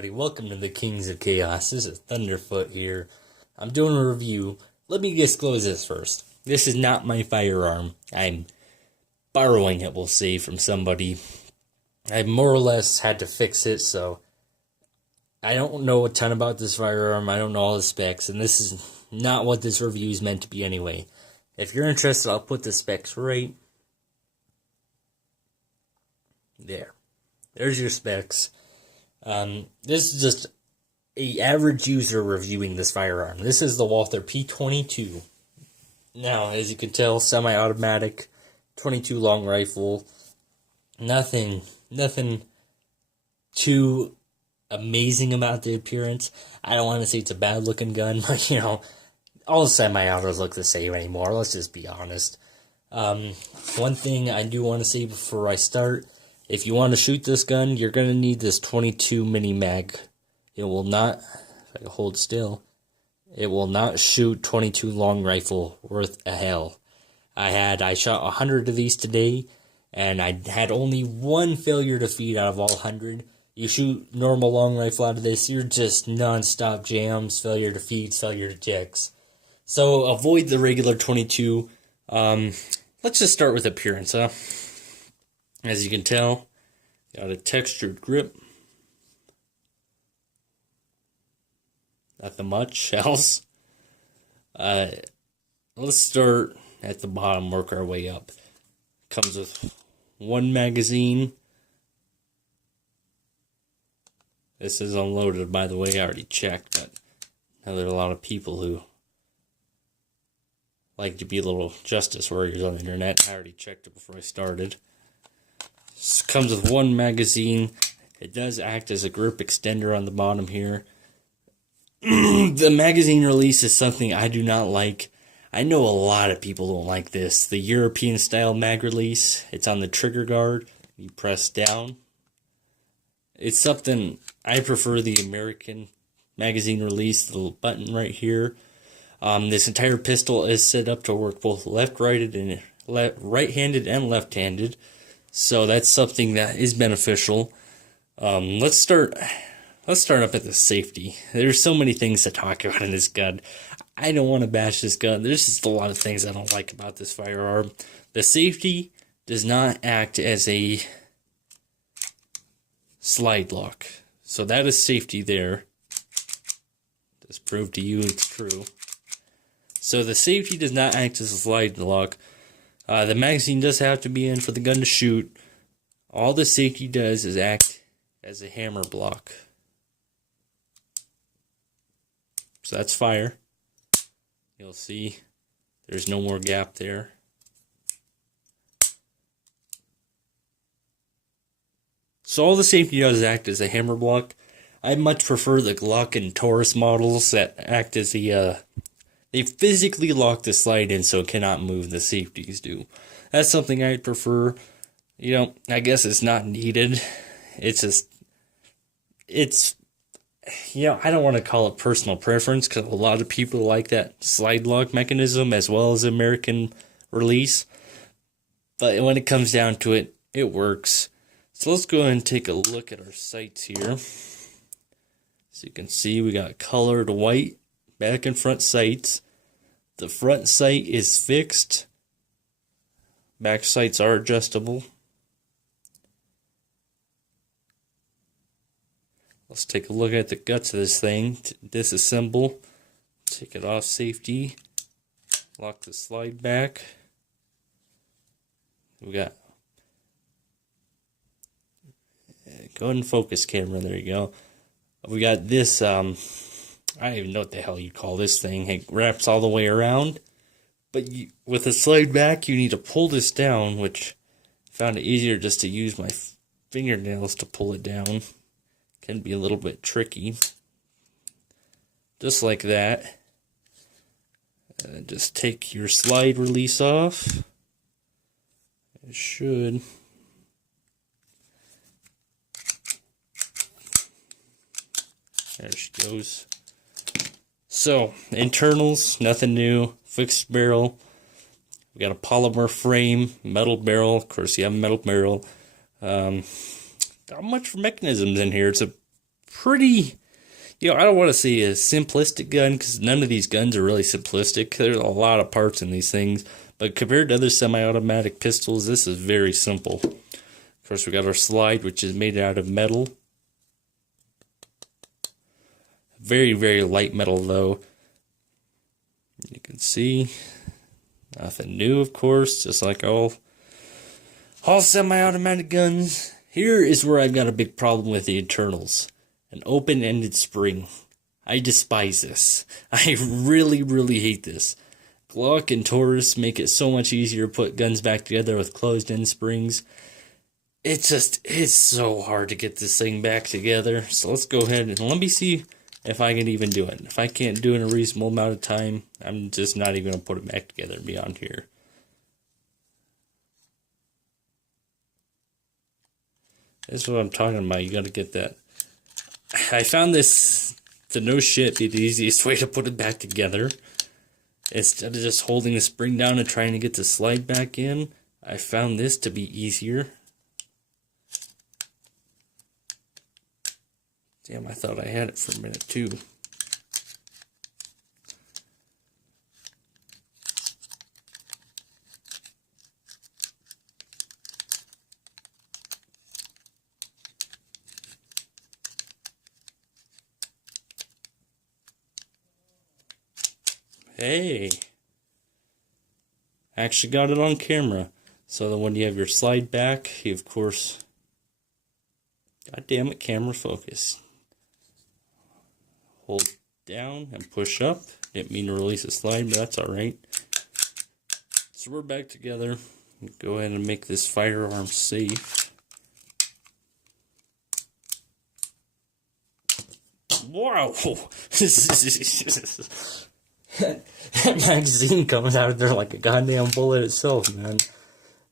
everybody, welcome to the Kings of Chaos. This is Thunderfoot here. I'm doing a review. Let me disclose this first. This is not my firearm. I'm borrowing it, we'll say, from somebody. I more or less had to fix it, so I don't know a ton about this firearm. I don't know all the specs, and this is not what this review is meant to be anyway. If you're interested, I'll put the specs right there. There's your specs. This is just a average user reviewing this firearm. This is the Walther P22. Now, as you can tell, semi-automatic, 22 long rifle. Nothing too amazing about the appearance. I don't want to say it's a bad looking gun, but all semi-autos look the same anymore. Let's just be honest. One thing I do want to say before I start. If you want to shoot this gun, you're going to need this 22 mini mag. It will not, if I can hold still, it will not shoot 22 long rifle worth a hell. I shot 100 of these today, and I had only one failure to feed out of all 100. You shoot normal long rifle out of this, you're just non-stop jams, failure to feeds, failure to jacks. So avoid the regular 22. Let's just start with appearance, huh? As you can tell, got a textured grip. Nothing much else. Let's start at the bottom, work our way up. Comes with one magazine. This is unloaded, by the way. I already checked, but now there are a lot of people who like to be a little justice warriors on the internet. I already checked it before I started. This comes with one magazine. It does act as a grip extender on the bottom here. The magazine release is something I do not like. I know a lot of people don't like this. The European style mag release. It's on the trigger guard. You press down. It's something I prefer the American magazine release. The little button right here. This entire pistol is set up to work both right-handed and left-handed. So that's something that is beneficial. Let's start up at the safety. There's so many things to talk about in this gun. I don't want to bash this gun. There's just a lot of things I don't like about this firearm. The safety does not act as a slide lock. So that is safety there. Just prove to you it's true. So the safety does not act as a slide lock. The magazine does have to be in for the gun to shoot. All the safety does is act as a hammer block. So that's fire. You'll see there's no more gap there. So all the safety does is act as a hammer block. I much prefer the Glock and Taurus models that act as the they physically lock the slide in so it cannot move. The safeties do. That's something I'd prefer. I guess it's not needed. It's just, I don't want to call it personal preference because a lot of people like that slide lock mechanism as well as American release. But when it comes down to it, it works. So let's go ahead and take a look at our sights here. So you can see we got colored white back and front sights. The front sight is fixed. Back sights are adjustable. Let's take a look at the guts of this thing. Disassemble. Take it off safety. Lock the slide back. We got... Go ahead and focus camera. There you go. We got this... I don't even know what the hell you call this thing. It wraps all the way around. But with a slide back, you need to pull this down, which I found it easier just to use my fingernails to pull it down. Can be a little bit tricky. Just like that. And just take your slide release off. It should. There she goes. So, internals, nothing new. Fixed barrel. We got a polymer frame, metal barrel. Of course, you have a metal barrel. Not much for mechanisms in here. It's a pretty, I don't want to say a simplistic gun, because none of these guns are really simplistic. There's a lot of parts in these things, but compared to other semi-automatic pistols, this is very simple. Of course, we got our slide, which is made out of metal. Very, very light metal, though. You can see, nothing new, of course, just like all semi-automatic guns. Here is where I've got a big problem with the internals. An open-ended spring. I despise this. I really, really hate this. Glock and Taurus make it so much easier to put guns back together with closed-end springs. It's so hard to get this thing back together. So let's go ahead and let me see if I can even do it. If I can't do it in a reasonable amount of time, I'm just not even going to put it back together beyond here. This is what I'm talking about. You got to get that. I found this to no shit be the easiest way to put it back together. Instead of just holding the spring down and trying to get the slide back in, I found this to be easier. Damn, I thought I had it for a minute too. Hey, I actually got it on camera. So that when you have your slide back, you of course, god damn it, camera focus. Hold down and push up. Didn't mean to release the slide, but that's alright. So we're back together. Go ahead and make this firearm safe. Wow! That magazine comes out of there like a goddamn bullet itself, man.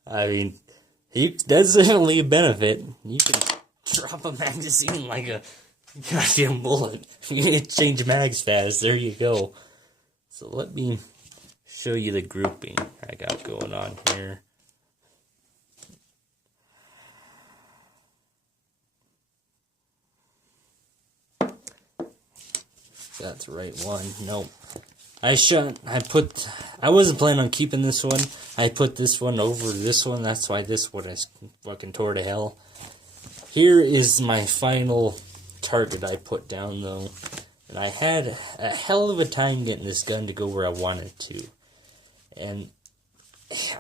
I mean, that's definitely a benefit. You can drop a magazine like a goddamn bullet. You can change mags fast. There you go. So let me show you the grouping I got going on here. That's the right one. Nope. I wasn't planning on keeping this one. I put this one over this one. That's why this one is fucking tore to hell. Here is my final target I put down, though. And I had a hell of a time getting this gun to go where I wanted to. And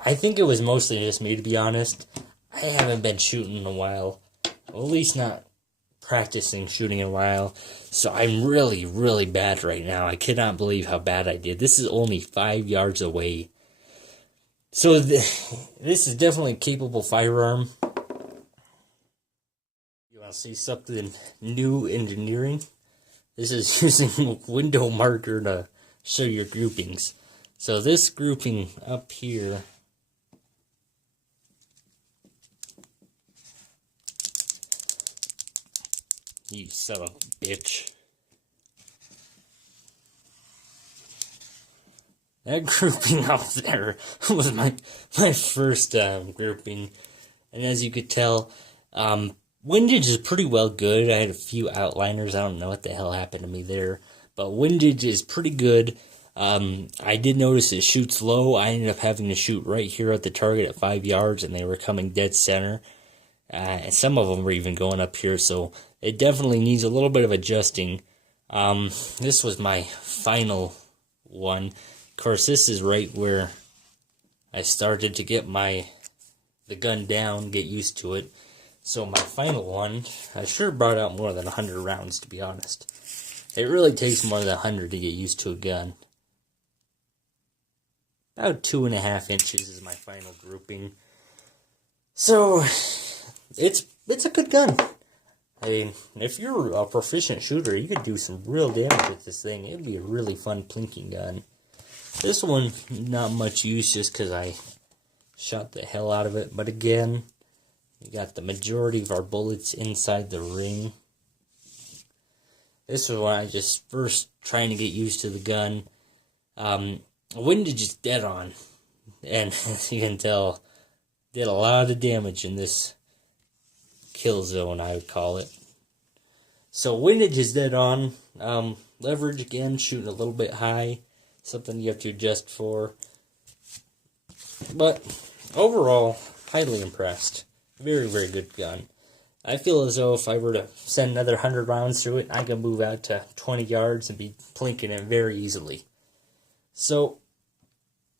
I think it was mostly just me, to be honest. I haven't been shooting in a while. Well, at least not practicing shooting in a while. So I'm really, really bad right now. I cannot believe how bad I did. This is only 5 yards away. So this is definitely a capable firearm. You want to see something new engineering? This is using window marker to show your groupings. So this grouping up here, you son of a bitch. That grouping up there was my first grouping. And as you could tell, windage is pretty well good. I had a few outliners. I don't know what the hell happened to me there. But windage is pretty good. I did notice it shoots low. I ended up having to shoot right here at the target at 5 yards, and they were coming dead center. And some of them were even going up here, so it definitely needs a little bit of adjusting. This was my final one. Of course, this is right where I started to get the gun down, get used to it. So my final one, I sure brought out more than 100 rounds, to be honest. It really takes more than 100 to get used to a gun. About 2.5 inches is my final grouping. So it's a good gun. I mean, if you're a proficient shooter, you could do some real damage with this thing. It'd be a really fun plinking gun. This one, not much use just because I shot the hell out of it. But again, we got the majority of our bullets inside the ring. This was when I just first trying to get used to the gun. Windage is dead on. And as you can tell, did a lot of damage in this kill zone, I would call it. So windage is dead on. Leverage again, shooting a little bit high. Something you have to adjust for. But overall, highly impressed. Very, very good gun. I feel as though if I were to send another 100 rounds through it, I can move out to 20 yards and be plinking it very easily. So,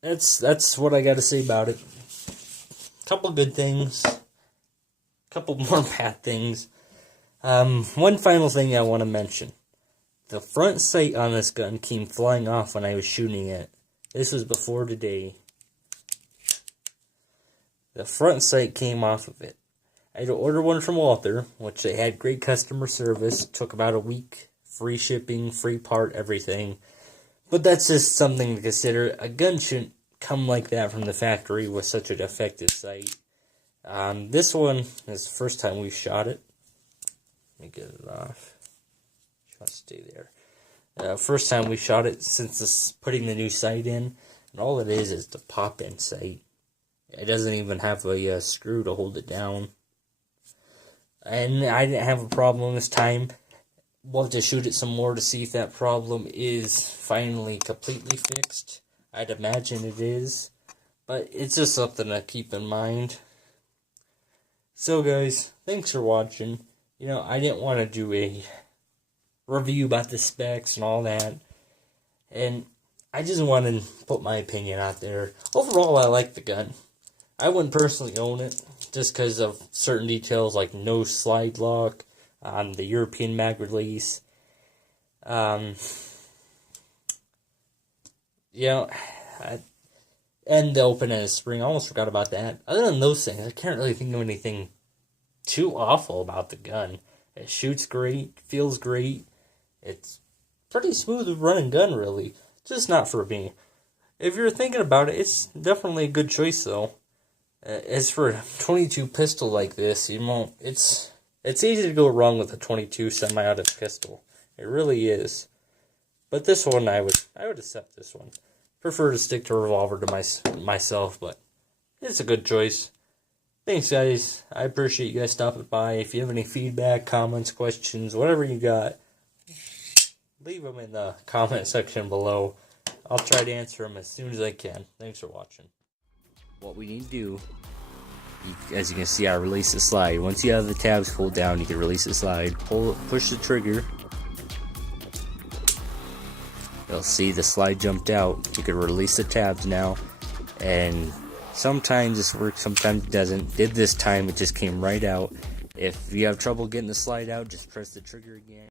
that's what I got to say about it. Couple good things. Couple more bad things. One final thing I want to mention. The front sight on this gun came flying off when I was shooting it. This was before today. The front sight came off of it. I had to order one from Walther, which they had great customer service. Took about a week. Free shipping, free part, everything. But that's just something to consider. A gun shouldn't come like that from the factory with such a defective sight. This one is the first time we shot it. Let me get it off. Just stay there. First time we shot it since putting the new sight in. And all it is the pop-in sight. It doesn't even have a screw to hold it down. And I didn't have a problem this time. We'll have to shoot it some more to see if that problem is finally completely fixed. I'd imagine it is. But it's just something to keep in mind. So guys, thanks for watching. I didn't want to do a review about the specs and all that. And I just wanted to put my opinion out there. Overall, I like the gun. I wouldn't personally own it just because of certain details like no slide lock on the European mag release. And the open-ended spring. I almost forgot about that. Other than those things, I can't really think of anything too awful about the gun. It shoots great, feels great. It's pretty smooth running gun, really. Just not for me. If you're thinking about it, it's definitely a good choice, though. As for a 22 pistol like this, it's easy to go wrong with a 22 semi-automatic pistol. It really is. But this one, I would accept this one. Prefer to stick to a revolver to myself, but it's a good choice. Thanks, guys. I appreciate you guys stopping by. If you have any feedback, comments, questions, whatever you got, leave them in the comment section below. I'll try to answer them as soon as I can. Thanks for watching. What we need to do, as you can see, I release the slide. Once you have the tabs pulled down, you can release the slide. Push the trigger. You'll see the slide jumped out. You can release the tabs now. And sometimes this works, sometimes it doesn't. Did this time, it just came right out. If you have trouble getting the slide out, just press the trigger again.